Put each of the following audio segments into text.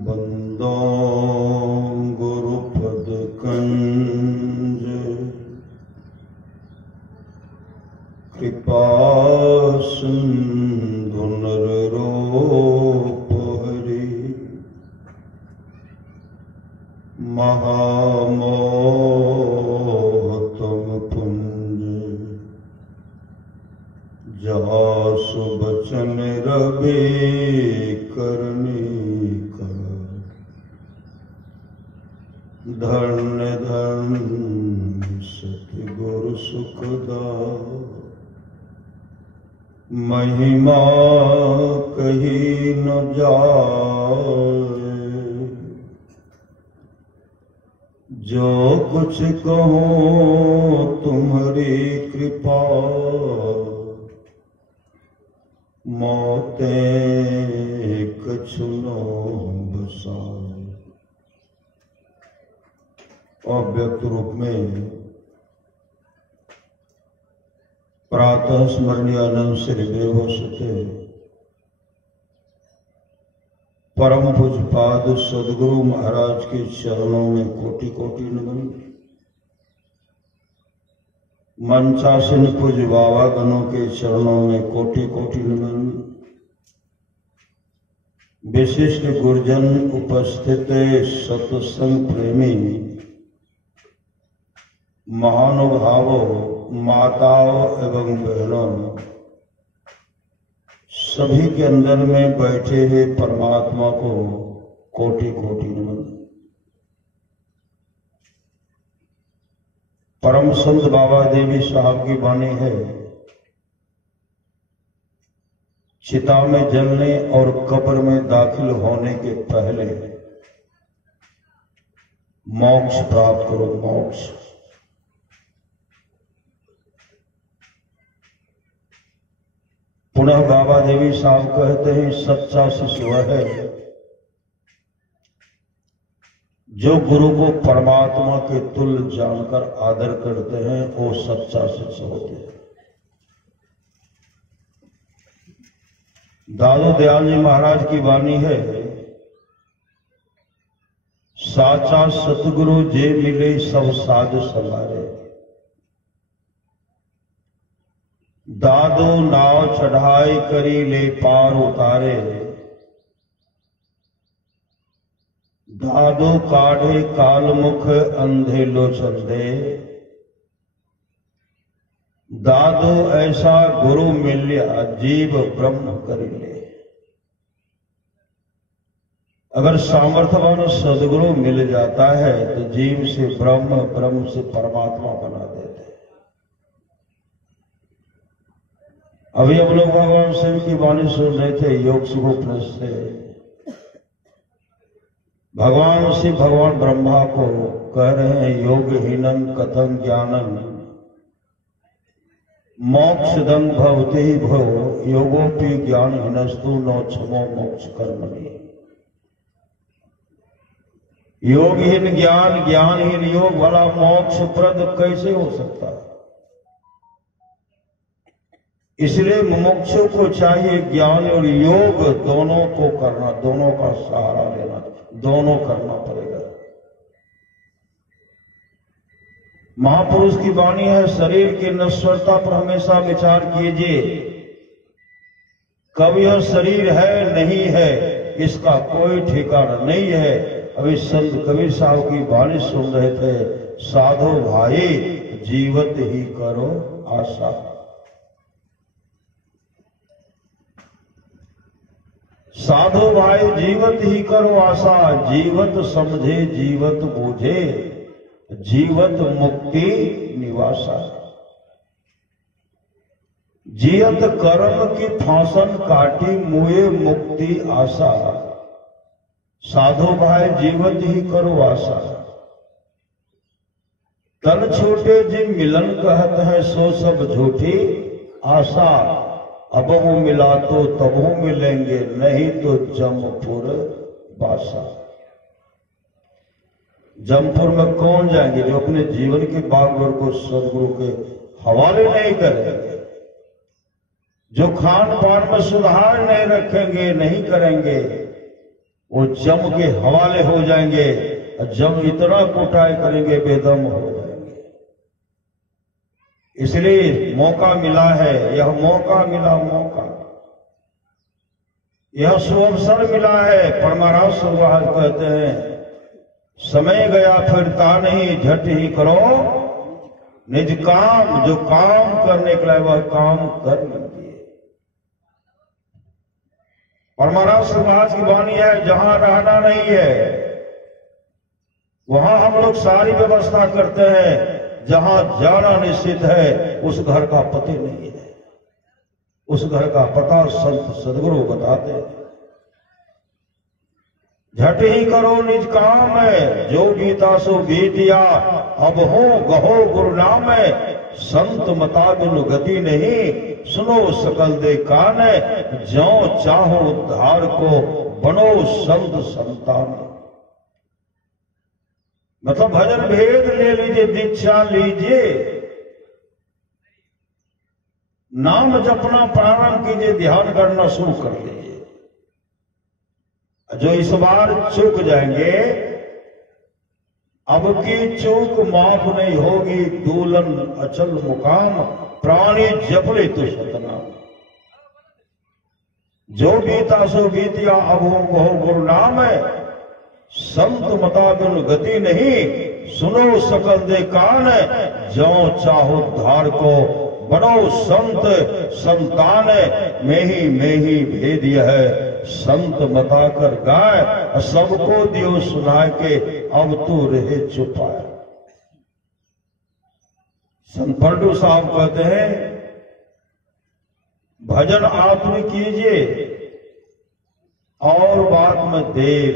बंदो गुरुपद कंज कृपा सिंधु नररूप हरि महामोहतम पुंज जासु बचन रवि करनी धन्य धन्य सतगुरु सुखदा महिमा कही न जाए। जो कुछ कहो तुम्हारी कृपा मोते कछु न बसाए। अव्यक्त रूप में प्रातः स्मरणीय आनंद श्री देव सत्य परम पूज्यपाद सदगुरु महाराज के चरणों में कोटि कोटि नमन। मंचासीन पूज्य बाबा गणों के चरणों में कोटि कोटि नमन। विशिष्ट गुरुजन उपस्थित सत्संग प्रेमी महानुभावों माताओं एवं बहनों सभी के अंदर में बैठे हुए परमात्मा को कोटि कोटि नमन। परम संत बाबा देवी साहब की वाणी है, चिता में जलने और कब्र में दाखिल होने के पहले मोक्ष प्राप्त करो, मोक्ष। पुनः बाबा देवी साहब कहते हैं सच्चा शिष्य वह है जो गुरु को परमात्मा के तुल्य जानकर आदर करते हैं, वो सच्चा शिष्य होते हैं। दादू दयाल जी महाराज की वाणी है, साचा सतगुरु जे मिले सब साध सवारे। दादो नाव चढ़ाई करी ले पार उतारे। दादो काढ़े काल मुख अंधे लोचन दे। दादो ऐसा गुरु मिल्या जीव ब्रह्म कर ले। अगर सामर्थ्यवान सदगुरु मिल जाता है तो जीव से ब्रह्म, ब्रह्म से परमात्मा बना देते हैं। अभी हम लोग भगवान शिव की वाणी सुन रहे थे योग सुखोपनिषद से। भगवान शिव भगवान ब्रह्मा को कह रहे हैं योगहीनम कथं ज्ञानम मोक्षदं भवति भव योगोपि ज्ञानहीनस्तु न क्षमो मोक्ष कर्मणि। योगहीन ज्ञान, ज्ञानहीन योग, भला मोक्षप्रद कैसे हो सकता है? इसलिए मुमुक्षु को चाहिए ज्ञान और योग दोनों को करना, दोनों का सहारा लेना, दोनों करना पड़ेगा। महापुरुष की वाणी है शरीर की नश्वरता पर हमेशा विचार कीजिए। कब यह शरीर है नहीं है इसका कोई ठिकाना नहीं है। अभी संत कबीर साहब की वाणी सुन रहे थे, साधो भाई जीवत ही करो आशा। साधो भाई जीवत ही करो आशा। जीवत समझे जीवत बूझे जीवत मुक्ति निवासा। जियत कर्म की फांसन काटी मुए मुक्ति आशा। साधो भाई जीवत ही करो आशा। तन छोटे जी मिलन कहत है सो सब झूठी आशा। अब वो मिला तो तब वो मिलेंगे नहीं तो जमपुर बासा। जमपुर में कौन जाएंगे जो अपने जीवन के बागवान को सदगुरु के हवाले नहीं करेंगे। जो खान पान में सुधार नहीं रखेंगे, नहीं करेंगे, वो जम के हवाले हो जाएंगे। और जम इतना कुटाई करेंगे बेदम हो जाएंगे। इसलिए मौका मिला है, यह मौका मिला, मौका यह सुअवसर मिला है। परमाराज सुभाष कहते हैं, समय गया फिरता नहीं, झट ही करो निज काम। जो काम करने के लिए वह काम कर लीजिए। परमाराज सुभाष की वाणी है, जहां रहना नहीं है वहां हम लोग सारी व्यवस्था करते हैं, जहां जाना निश्चित है उस घर का पते नहीं है। उस घर का पता संत सदगुरु बताते हैं। झट ही करो निज काम है, जो गीता सो गीतिया अब हो गहो गुरु नाम है। संत मता बिनु गति नहीं, सुनो सकल दे कान है। जो चाहो उद्धार को बनो संत संतान। मतलब भजन भेद ले लीजिए, दीक्षा लीजिए, नाम जपना प्रारंभ कीजिए, ध्यान करना शुरू कर दीजिए। जो इस बार चूक जाएंगे, अब की चूक माफ नहीं होगी। दूलन अचल मुकाम, प्राणी जपले तो सतनाम। जो गीता सो गीतिया अब हो गुरु नाम है। संत मता बिनु गति नहीं, सुनो सकल दे कान है। जो चाहो धार को बनो संत संतान। में ही भेद यह है, संत मता कर गाय। सबको दियो सुनाए के, अब तू रहे चुपाए। संत फर्डू साहब कहते हैं, भजन आपने कीजिए और बात में देर,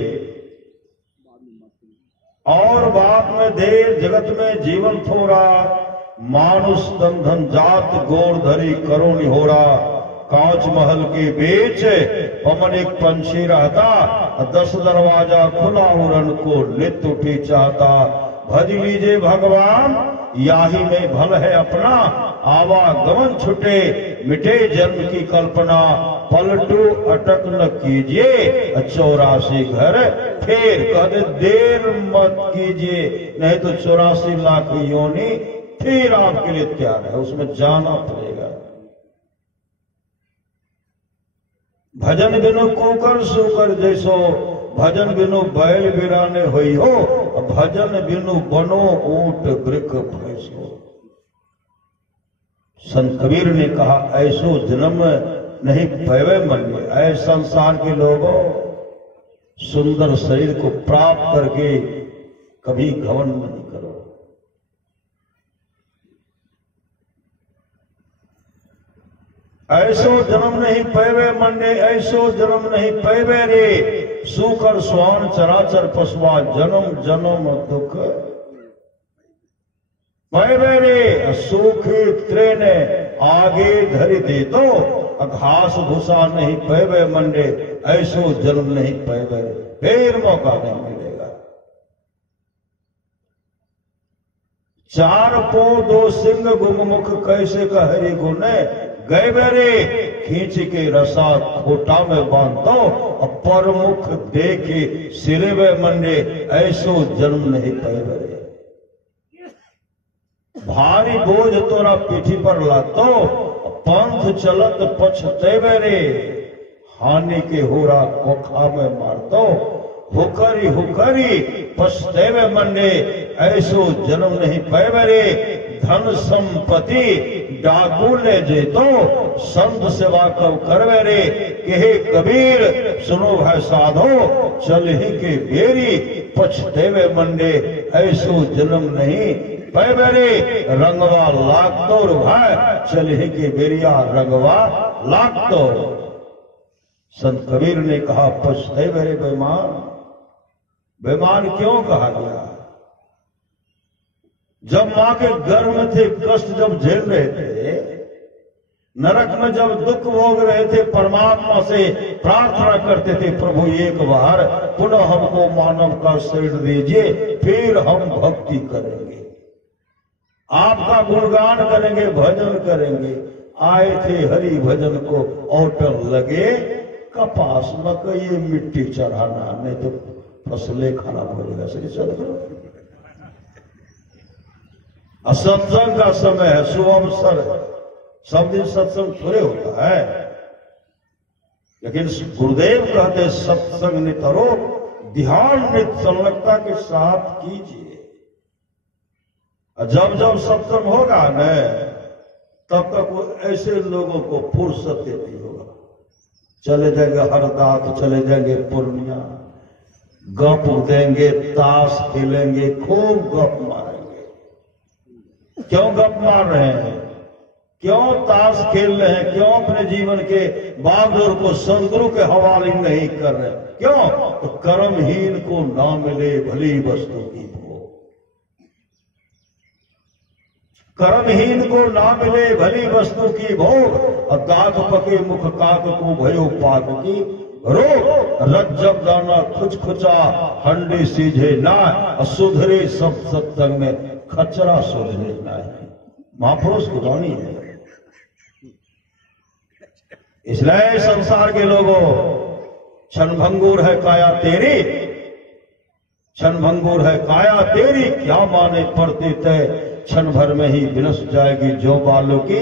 और बात में देर। जगत में जीवन थोड़ा, मानुष तन धन जात गोर धरी करो निहोरा। कांच महल के बीच पवन एक पंछी रहता, 10 दरवाजा खुला उड़न को नित उठी चाहता। भज लीजिए भगवान याही में भल है अपना। आवागमन छुटे मिटे जन्म की कल्पना। पलटू अटक न कीजिए 84 घर फिर। कहते देर मत कीजिए, नहीं तो 84 लाख योनि फिर आपके लिए तैयार है, उसमें जाना पड़ेगा। भजन बिनु कुकर सुकर जैसो, भजन बिनु बैल बिराने हुई हो। भजन बिनु बनो ऊंट वृक्ष भैंसो। संत कबीर ने कहा, ऐसो जन्म नहीं पैवे मन में। ऐसे संसार के लोगों सुंदर शरीर को प्राप्त करके कभी घमंड नहीं करो। ऐसो जन्म नहीं पैवे मन ने, ऐसो जन्म नहीं पैवे रे। सूकर स्वान चराचर पशुआ, जन्म जन्म दुख पैवे रे। सूखी त्रेने आगे धरी दे तो, घास भूसा नहीं पैवे मंडे। ऐसो जन्म नहीं पैवे, फिर मौका नहीं मिलेगा। 4 पो 2 सिंह गुममुख, कैसे कहरी गुने। गए बेरे खींच के रसा खोटा में बांधो। अपर मुख देखे सिरे में मंडे। ऐसो जन्म नहीं पैवे रे। भारी बोझ तोरा पीठी पर लातो, पंथ चलत पछतेवे रे। हानि के होरा कोखा में मारतो, हुकरी हुकरी पछतेवे मंडे। ऐसो जन्म नहीं पैवे रे। धन संपत्ति डाकू ले जेतो, संत सेवा कब करवे रे। कहे कबीर सुनो है साधो, चल ही के बेरी पछतेवे मंडे। ऐसो जन्म नहीं पैवे रे। रंगवा लाख तो भाई, चल ही के बेरिया रंगवा लाख तो। संत कबीर ने कहा, पछतेवे रे बेईमान। बेईमान क्यों कहा गया? जब मां के गर्भ में थे, कष्ट जब झेल रहे थे, नरक में जब दुख भोग रहे थे, परमात्मा से प्रार्थना करते थे, प्रभु एक बार पुनः हमको मानव का शरीर दीजिए, फिर हम भक्ति करेंगे, आपका गुणगान करेंगे, भजन करेंगे। आए थे हरि भजन को औटल लगे, कपास मकई मिट्टी चढ़ाना, नहीं तो फसलें खराब हो जाएगा। सही सदगुरु। सत्संग का समय है, शुभ अवसर है, सब दिन सत्संग थोड़े होता है, लेकिन गुरुदेव कहते सत्संग नितरो ध्यान नित संलग्नता के साथ कीजिए। जब जब सत्संग होगा न, तब तक वो ऐसे लोगों को फुर्सत नहीं होगा। चले जाएंगे हरदात, चले जाएंगे पूर्णिया, गप देंगे, ताश खेलेंगे, खूब गप मारेंगे। क्यों गप मार रहे हैं, क्यों ताश खेल रहे हैं, क्यों अपने जीवन के बागडोर को सदगुरु के हवाले नहीं कर रहे हैं? क्यों? तो कर्महीन को ना मिले भली वस्तु की भोग, कर्महीन को ना मिले भली वस्तु की भोग, और दाग पके मुख काक को भयो पाक की रोग। रज्जब दाना खुच खुचा हंडी सीझे ना, सुधरे सब सत्संग में खचरा सुधरे ना। महापुरुष की वाणी है। इसलिए संसार के लोगों, क्षणभंगुर है काया तेरी, क्षणभंगुर है काया तेरी, क्या माने पड़ते थे, क्षण भर में ही विनश जाएगी जो बालों की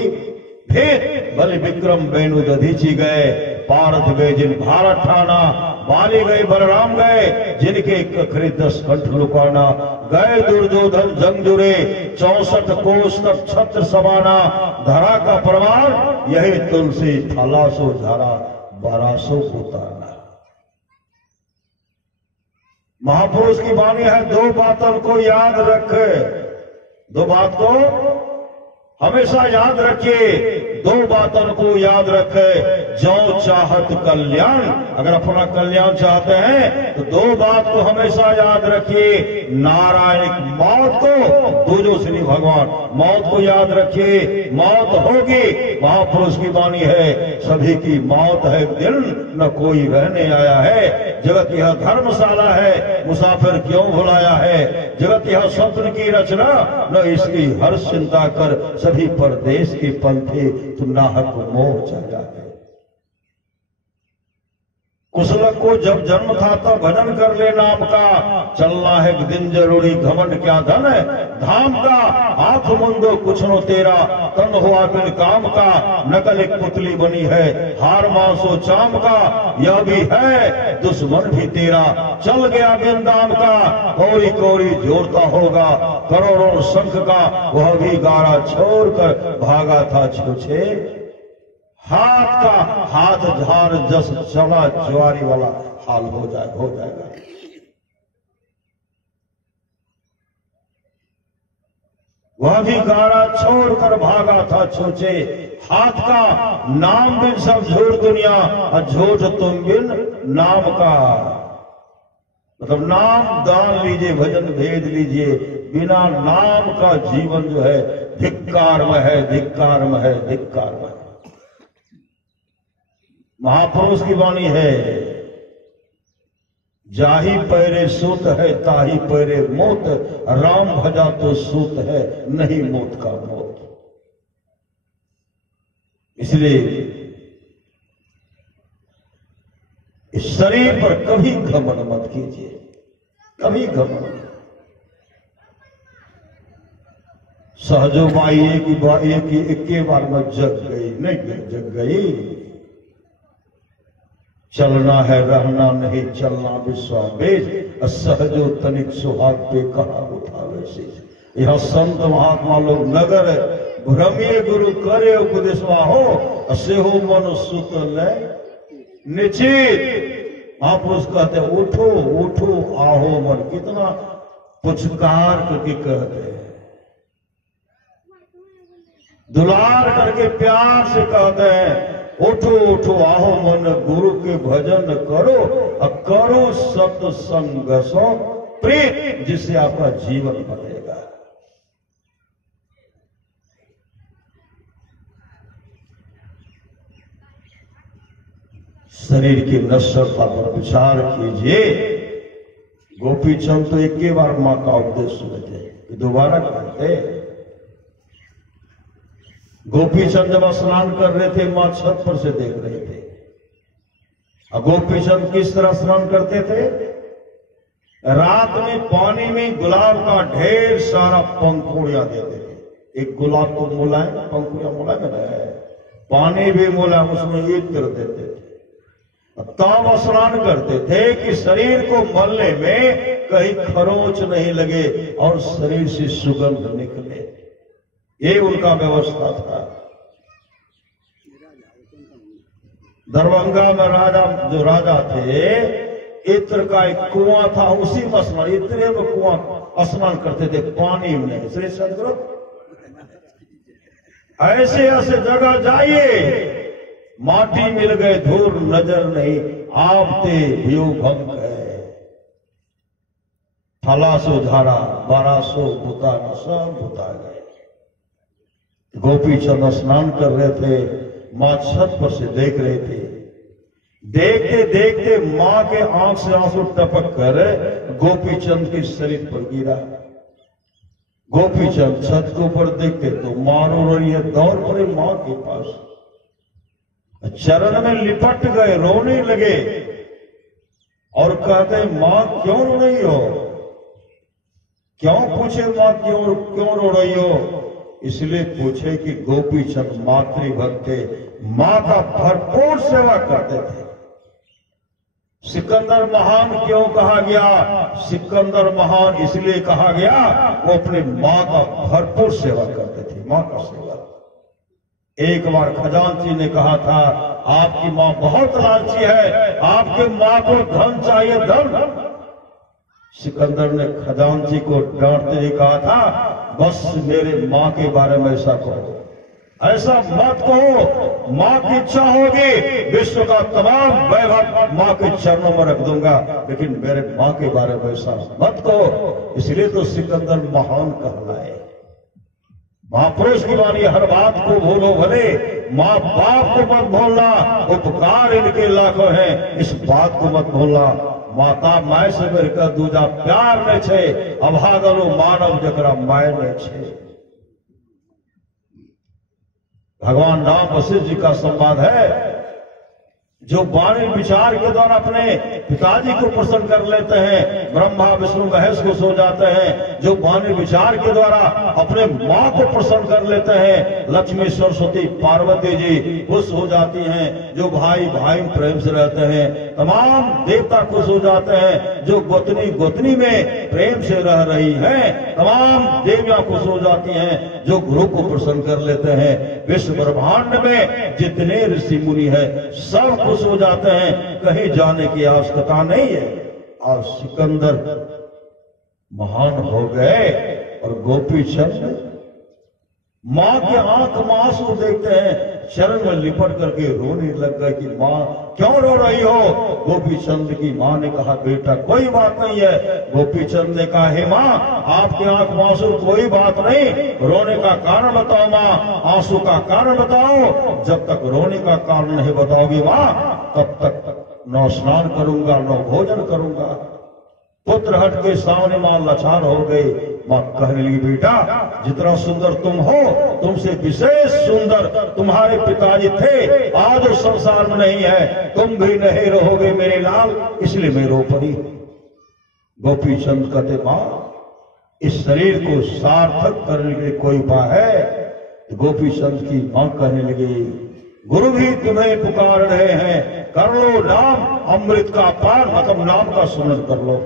भेद। बलि विक्रम वेणु दधीची गए, पारथ गए जिन भारत ठाना, बाली गए बलराम गए जिनके कखरे 10 कंठ लुकाना, गए दुर्योधन जंग जुरे 64 कोस तक छत्र समाना, धरा का प्रमाण यही तुलसी थलासो झारा 1200 उतारना। महापुरुष की वाणी है, दो बातों को याद रखे, दो बात को हमेशा याद रखिए, दो बातों को याद रखे, जो चाहत कल्याण, अगर अपना कल्याण चाहते हैं तो दो बात को हमेशा याद रखिए, नारायण मौत को, दूजो श्री भगवान मौत को याद रखिए, मौत होगी। महापुरुष की वाणी है, सभी की मौत है एक दिन, न कोई रहने आया है, जगत यह धर्मशाला है, मुसाफिर क्यों भुलाया है, जगत यह स्वप्न की रचना, न इसकी हर चिंता कर, सभी परदेश के पंथे तू नाहक मोह चला है। कुशलक को जब जन्म था तब भजन कर ले नाम का, चलना है एक दिन जरूरी, घमंड क्या धन है धाम का, आंख मुंदो कुछ नो तेरा, तन हुआ बिन काम का, नकल एक पुतली बनी है, हार मांसो चाम का, यह भी है दुश्मन भी तेरा, चल गया बिन दाम का, कौड़ी कौड़ी जोड़ता होगा करोड़ों शंख का, वह भी गारा छोड़कर भागा था छूछे हाथ का, हाथ झाड़ जस चला ज्वारी वाला हाल हो जाएगा। वह भी गाड़ा छोड़कर भागा था छोचे हाथ का, नाम बिन सब झूठ दुनिया, और झूठ तुम बिन नाम का। मतलब नाम दान लीजिए, भजन भेद लीजिए, बिना नाम का जीवन जो है धिक्कारमय है, धिक्कारमय है, धिक्कारमय है। महापुरुष की वाणी है, जाही पैरे सूत है ताही पैरे मोत, राम भजा तो सूत है नहीं मोत का मोत। इसलिए इस शरीर पर कभी घमंड मत कीजिए, कभी घमंड। सहजो माई एक ही बार में जग गई, नहीं जग गई। चलना है रहना नहीं चलना विश्वावेश, सहजो तनिक सुहाग पे कहा उठावे शेष। यह संत महात्मा लोग नगर भ्रमिये गुरु करे उपदेशवा हो, से हो मन सुत ले निश्चित। महापुरुष कहते उठो उठो आहो मन, कितना पुचकार करके कहते हैं, दुलार करके प्यार से कहते हैं, उठो उठो आहो मन गुरु के भजन करो, और करो सत्संग सो प्रीत, जिससे आपका जीवन बढ़ेगा। शरीर की नश्वरता पर विचार कीजिए। गोपी चंद तो एक ही बार मां का उपदेश सुने थे, दोबारा कहते गोपी चंद जब स्नान कर रहे थे, मां छत पर से देख रहे थे। और गोपी चंद किस तरह स्नान करते थे? रात में पानी में गुलाब का ढेर सारा पंखुड़ियां देते थे। एक गुलाब तो मुलायम, पंखुड़ियां मुलायम है, पानी भी मुलायम, उसमें इत्र देते थे। तब स्नान करते थे कि शरीर को मलने में कहीं खरोच नहीं लगे और शरीर से सुगंध निकले। ये उनका व्यवस्था था। दरभंगा में जो राजा थे, इत्र का एक कुआं था, उसी में स्नान, इतने में कुआं स्नान करते थे, पानी में। श्री सदगुरु ऐसे ऐसे जगह जाइए, माटी मिल गए, धूल नजर नहीं, आपते व्यू भंग है। थलासो धारा 1200 बुता न सब बुता गए। गोपी चंद स्नान कर रहे थे, मां छत पर से देख रहे थे। देखते देखते मां के आंख से आंसू टपक कर गोपी चंद के शरीर पर गिरा। गोपी चंद छत के ऊपर देखते तो मां रो रही है, दौड़ पड़े मां के पास, चरण में लिपट गए, रोने लगे और कहते मां क्यों रो रही हो? क्यों पूछे मां क्यों रो रही हो? इसलिए पूछे कि गोपी चंद मातृभक्त थे, मां का भरपूर सेवा करते थे। सिकंदर महान क्यों कहा गया? सिकंदर महान इसलिए कहा गया, वो अपने मां का भरपूर सेवा करते थे, मां का सेवा। एक बार खजांची ने कहा था, आपकी मां बहुत लालची है, आपके मां को धन चाहिए, धन। सिकंदर ने खजांची को डांटते हुए कहा था, बस मेरे मां के बारे में ऐसा कहो, ऐसा मत कहो, मां की इच्छा होगी विश्व का तमाम वैभव मां के चरणों में रख दूंगा, लेकिन मेरे मां के बारे में ऐसा मत कहो। इसलिए तो सिकंदर महान कहलाए। महापुरुष की वाणी, हर बात को भूलो भले, माँ बाप को मत भूलना, उपकार इनके लाखों हैं, इस बात को मत भूलना। माता माय से मिलकर दूजा प्यार ने छे, अभागलो मानव जकरा माय ने छे। भगवान राम वशिष्ठ जी का संवाद है, जो वाणी विचार के द्वारा अपने पिताजी को प्रसन्न कर लेते हैं, ब्रह्मा विष्णु महेश खुश हो जाते हैं। जो वाणी विचार के द्वारा अपने माँ को प्रसन्न कर लेते हैं, लक्ष्मी सरस्वती पार्वती जी खुश हो जाती हैं। जो भाई भाई प्रेम से रहते हैं, तमाम देवता खुश हो जाते हैं। जो गोतनी गोतनी में प्रेम से रह रही हैं, तमाम देवियां खुश हो जाती हैं। जो गुरु को प्रसन्न कर लेते हैं, विश्व ब्रह्मांड में जितने ऋषि मुनि है सब खुश हो जाते हैं, कहीं जाने की आवश्यकता नहीं है। और सिकंदर महान हो गए और गोपी चंद मां के आंख में आंसू देखते हैं, शरण में लिपट करके रोने लग गए कि मां क्यों रो रही हो? गोपी चंद की मां ने कहा, बेटा कोई बात नहीं है। गोपी चंद ने कहा, हे मां, आपके आंख में आंसू कोई बात नहीं, रोने का कारण बताओ मां, आंसू का कारण बताओ। जब तक रोने का कारण नहीं बताओगी मां, तब तक न स्नान करूंगा न भोजन करूंगा। पुत्र हट के सामने मां लाचार हो गई। मां कहने लगी, बेटा जितना सुंदर तुम हो, तुमसे विशेष सुंदर तुम्हारे पिताजी थे, आज उस संसार में नहीं है, तुम भी नहीं रहोगे मेरे लाल, इसलिए मैं रो पड़ी। गोपी चंद कहते, मां इस शरीर को सार्थक करने के लिए कोई उपाय है? गोपी चंद की मां कहने लगी, गुरु भी तुम्हें पुकार रहे हैं, कर लो नाम अमृत का पान, मतलब नाम का सुमिरन कर लो।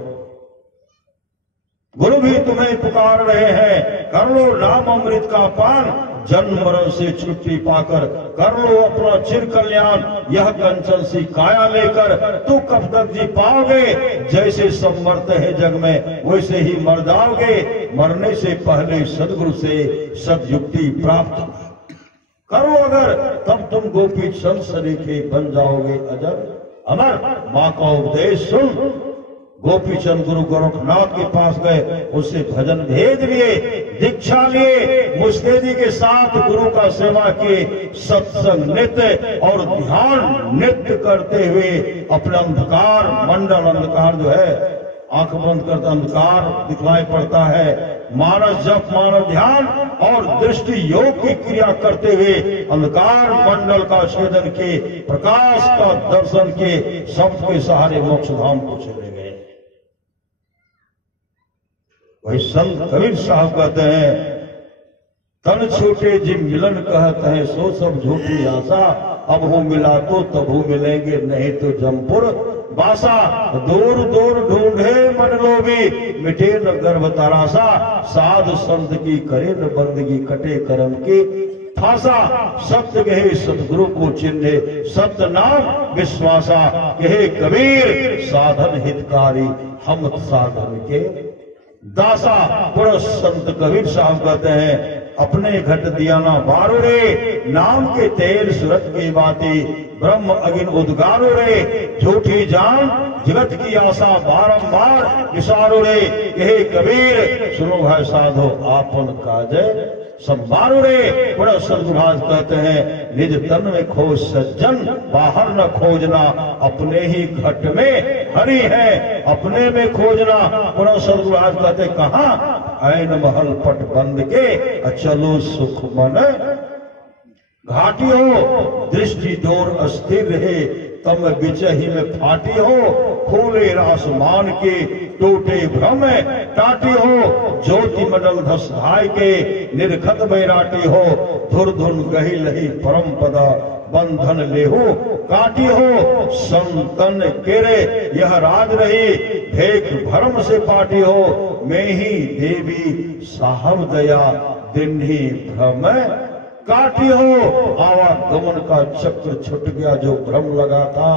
गुरु भी तुम्हें पुकार रहे हैं, कर लो नाम अमृत का पान, जन्म मरण से छुट्टी पाकर कर लो अपना चिर कल्याण। यह कंचन सी काया लेकर तू कब तक जी पाओगे? जैसे सब मरते हैं जग में वैसे ही मर जाओगे। मरने से पहले सदगुरु से सदयुक्ति प्राप्त करो अगर, तब तुम गोपी चंद सरीखे बन जाओगे अजर अमर। मां का उपदेश सुन। गोपी चंद गुरु गोरखनाथ के पास गए, उससे भजन भेद लिए, दीक्षा लिए, मुस्तैदी के साथ गुरु का सेवा किए, सत्संग नित्य और ध्यान नित्य करते हुए अपना अंधकार मंडल, अंधकार जो है आंख बंद करता अंधकार दिखलाई पड़ता है, मानस जप, मानस ध्यान और दृष्टि योग की क्रिया करते हुए अंधकार मंडल का छेदन के, प्रकाश का दर्शन के, सबके सहारे मोक्ष धाम को चले गए। वही संत कबीर साहब कहते हैं, तन छूटे जिम मिलन कहत है, सो सब झूठी आशा, अब हो मिला तो तब हो मिलेंगे, नहीं तो जमपुर बासा। दूर दूर ढूंढे मन लोभी, मिटे न गर्भ तरासा, साधु संत की करे न बंदगी, कटे कर्म की फासा। सत्य कहे सतगुरु को चिन्हे, सत्य नाम विश्वासा, कहे कबीर साधन हितकारी, हम साधन के दासा। पुरुष संत कबीर साहब कहते हैं, अपने घट दिया ना बारो रे, नाम के तेल सूरत की बाती, ब्रह्म अगिन उद्गारो रे, झूठी जान जगत की आशा, बारंबार विसारो रे, यही कबीर सुनो भाई साधो, आपन काज संभारो रे। बड़ा सदगुरुभाष कहते हैं, निज तन में खोज सज्जन, बाहर न खोजना, अपने ही घट में हरि है, अपने में खोजना। बड़ा सदगुरुभाष कहते हैं, कहाँ ऐन महल पट बंद के, चलो सुख मन घाटी हो, दृष्टि दूर अस्थिर रहे, तम बिचही में फाटी हो, खोले आसमान के टूटे भ्रम टाटी हो, ज्योति मंडल धस धाय के, निर्खत बैराटी हो, धुर धुन गही लही परम पदा, बंधन लेहू काटी हो, संतन केरे यह राज रही, भेख भरम से पाटी हो, मैं ही देवी साहब दया, दिन ही भ्रम काटी हो। आवागमन का चक्र छूट गया, जो भ्रम लगा था,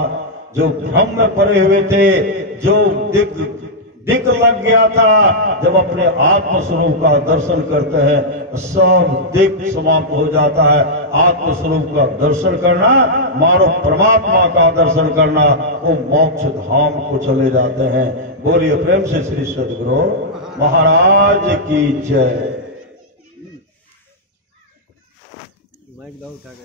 जो भ्रम में पड़े हुए थे, जो दिक लग गया था, जब अपने आत्मस्वरूप का दर्शन करते हैं सब दिक समाप्त हो जाता है। आत्मस्वरूप का दर्शन करना मानो परमात्मा का दर्शन करना, वो मोक्ष धाम को चले जाते हैं। बोलिए प्रेम से श्री सद्गुरु महाराज की जय। माइक दाओ उठा के